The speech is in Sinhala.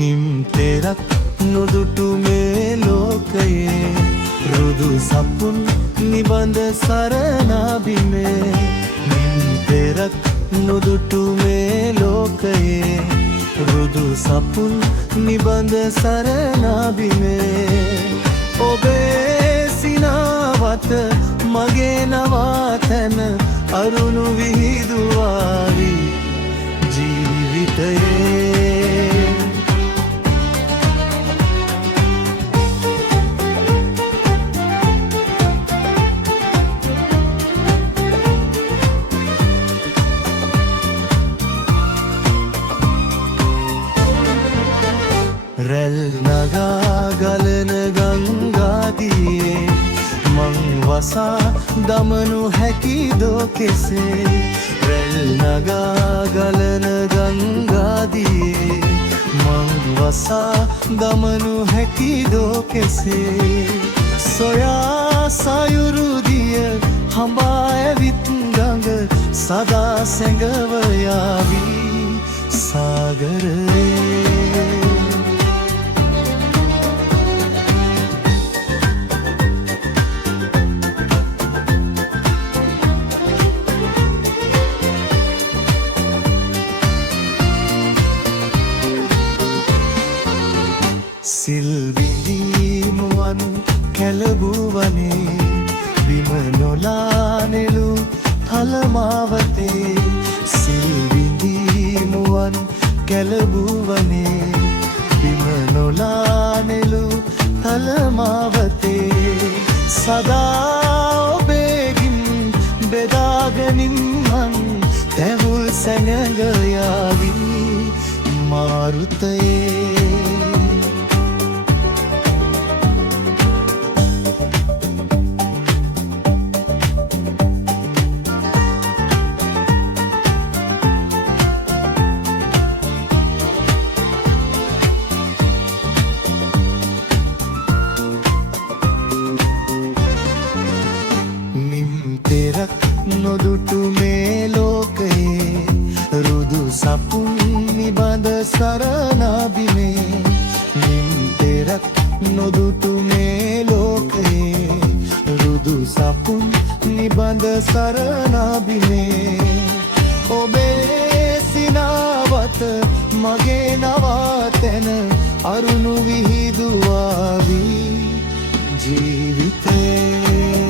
නිම් තෙරක් නොදුටු මේ ලෝකයේ රුදු සපුන් නිබඳ සරණබිමේ නිම් තෙරක් නොදුටු මේ ලෝකයේ රුදු සපුන් නිබඳ සරණබිමේ ඔබේ සිනාවත මගේ නවාතැන අරුණු විහිදුවාවි ජීවිතයේ රැල් නගා ගලන ගංගාදියේ මං වසා දමනු හැකිදෝ කෙසේ රැල් නගා ගලන ගංගාදියේ මං වසා දමනු හැකිදෝ කෙසේ සොයා සයුරුදිය හඹා ඇවිත් ගඟ සදා සැඟවයාවි සාගරයේ සිල්විඳීමුවන් කැලබුවනේ බිම නොලානෙලු තලමාවතේ සිල්විඳීමුවන් කැලබුවනේ බිම නොලානෙලු තලමාවතේ සදා ඔබේගින් බෙදාගනින් මං තැවුල් සැඟගයාවි මාරුතයේ නොදුටු මේ ලෝකයේ රුදු සපුන් නිබඳ සරණබිමේ නිම් තෙරක් නොදුටු මේ ලෝකයේ රුදු සපුන් නිබඳ සරණබිමේ ඔබේ සිනාවත මගේ නවාතැන අරුණු විහිදුවාවි ජීවිතේ